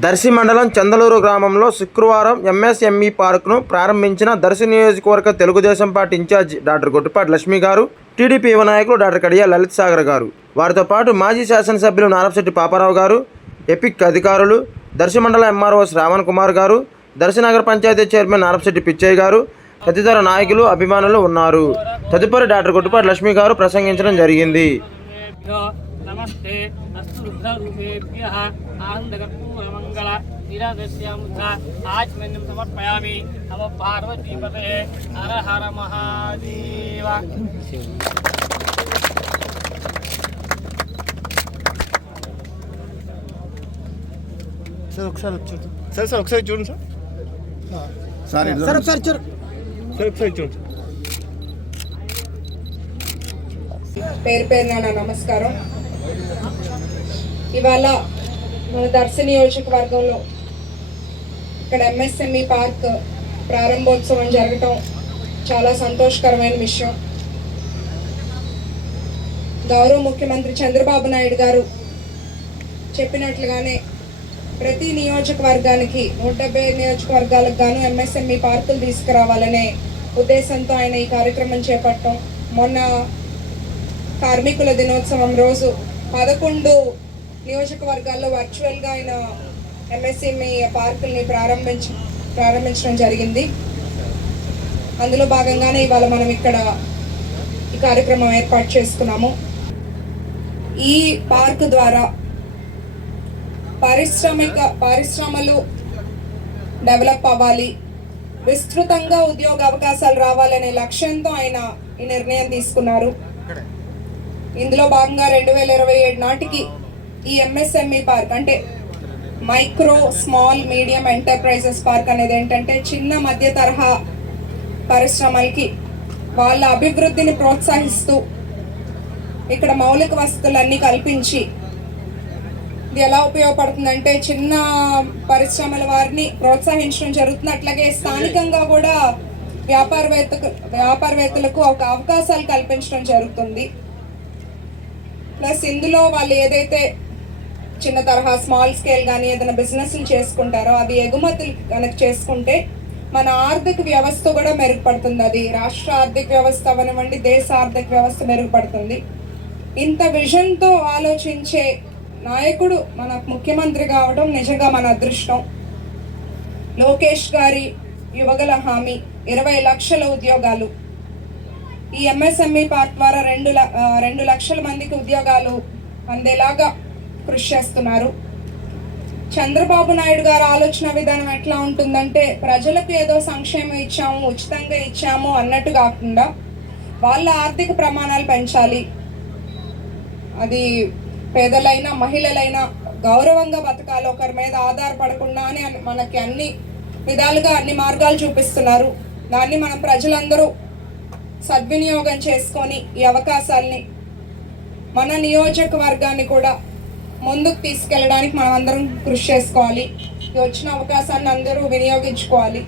దర్శి మండలం చందలూరు గ్రామంలో శుక్రవారం ఎంఎస్ఎంఈ పార్కును ప్రారంభించిన దర్శి నియోజకవర్గ Telugu Desam party incharge doctor Gottipati Lakshmi garu TDP యువ నాయకులు డాక్టర్ కడియా లలిత్ సాగర్ గారు. వారితో పాటు మాజీ శాసనసభ్యులు నారపశెట్టి పాపారావు గారు ఎపిక్ అధికారులు దర్శి మండల ఎంఆర్ఓ శ్రావణ్ కుమార్ గారు దర్శి నగర పంచాయతీ చైర్మన్ నారపశెట్టి పిచ్చయ్య గారు తదితర నాయకులు అభిమానులు ఉన్నారు. తదుపరి డాక్టర్ గొట్టిపాటి లక్ష్మి గారు ప్రసంగించడం జరిగింది. భ్యో నమస్తే అస్తు రుద్రరూపేభ్య ఆనందకర్పూరమంగళ నిరాదస్యాముద్ధ ఆచమన్యం సమర్పయామి నమ పార్వతీపతే హర హర మహాదేవ సార్ ఒకసారి వచ్చి సార్ సార్ ఒకసారి చూడండి సార్ సార్ ఇట్లా సార్ ఒకసారి చూడు సార్ ఒకసారి చూడండి పేరు పేరున నా నమస్కారం ఇవాళ మన దర్శన నియోజకవర్గంలో ఇక్కడ ఎంఎస్ఎంఈ పార్క్ ప్రారంభోత్సవం జరగటం చాలా సంతోషకరమైన విషయం. గౌరవ ముఖ్యమంత్రి చంద్రబాబు నాయుడు గారు చెప్పినట్లుగానే ప్రతి నియోజకవర్గానికి నూట డెబ్బై నియోజకవర్గాలకు గాను ఎంఎస్ఎంఈ పార్కులు తీసుకురావాలనే ఉద్దేశంతో ఆయన ఈ కార్యక్రమం చేపట్టడం. మొన్న కార్మికుల దినోత్సవం రోజు పదకొండు నియోజకవర్గాల్లో వర్చువల్గా ఆయన ఎంఎస్ఎంఈ పార్కుల్ని ప్రారంభించ ప్రారంభించడం జరిగింది. అందులో భాగంగానే ఇవాళ మనం ఇక్కడ ఈ కార్యక్రమం ఏర్పాటు చేసుకున్నాము. ఈ పార్క్ ద్వారా పారిశ్రామిక పరిశ్రమలు డెవలప్ అవ్వాలి. విస్తృతంగా ఉద్యోగ అవకాశాలు రావాలనే లక్ష్యంతో ఆయన ఈ నిర్ణయం తీసుకున్నారు. ఇందులో భాగంగా రెండు వేల ఇరవై ఏడు నాటికి ఈ ఎంఎస్ఎంఈ పార్క్ అంటే micro small medium enterprises park అనేది ఏంటంటే చిన్న మధ్య తరహా పరిశ్రమలకి వాళ్ళ అభివృద్ధిని ప్రోత్సహిస్తూ ఇక్కడ మౌలిక వసతులన్నీ కల్పించి ఇది ఎలా ఉపయోగపడుతుందంటే చిన్న పరిశ్రమల వారిని ప్రోత్సహించడం జరుగుతుంది. అట్లాగే స్థానికంగా కూడా వ్యాపారవేత్త వ్యాపారవేత్తలకు ఒక అవకాశాలు కల్పించడం జరుగుతుంది. ప్లస్ ఇందులో వాళ్ళు ఏదైతే చిన్న తరహా స్మాల్ స్కేల్ కానీ ఏదైనా బిజినెస్లు చేసుకుంటారో అది ఎగుమతులు కనుక చేసుకుంటే మన ఆర్థిక వ్యవస్థ కూడా మెరుగుపడుతుంది. అది రాష్ట్ర ఆర్థిక వ్యవస్థ అవనివ్వండి దేశ ఆర్థిక వ్యవస్థ మెరుగుపడుతుంది. ఇంత విజన్తో ఆలోచించే నాయకుడు మన ముఖ్యమంత్రి కావడం నిజంగా మన అదృష్టం. లోకేష్ గారి యువగల హామీ ఇరవై లక్షల ఉద్యోగాలు. ఈ ఎంఎస్ఎంఈ పార్క్ ద్వారా రెండు ల- రెండు లక్షల మందికి ఉద్యోగాలు అందేలాగా కృషి చేస్తున్నారు. చంద్రబాబు నాయుడు గారు ఆలోచన విధానం ఎట్లా ఉంటుందంటే ప్రజలకు ఏదో సంక్షేమం ఇచ్చాము ఉచితంగా ఇచ్చాము అన్నట్టు కాకుండా వాళ్ళ ఆర్థిక ప్రమాణాలు పెంచాలి. అది పేదలైనా మహిళలైనా గౌరవంగా బతకాలి. ఒకరి మీద ఆధారపడకుండా అని మనకి అన్ని విధాలుగా అన్ని మార్గాలు చూపిస్తున్నారు. దాన్ని మనం ప్రజలందరూ సద్వినియోగం చేసుకొని ఈ అవకాశాల్ని మన నియోజకవర్గాన్ని కూడా ముందుకు తీసుకెళ్ళడానికి మనం అందరం కృషి చేసుకోవాలి. ఈ వచ్చిన అవకాశాన్ని అందరూ వినియోగించుకోవాలి.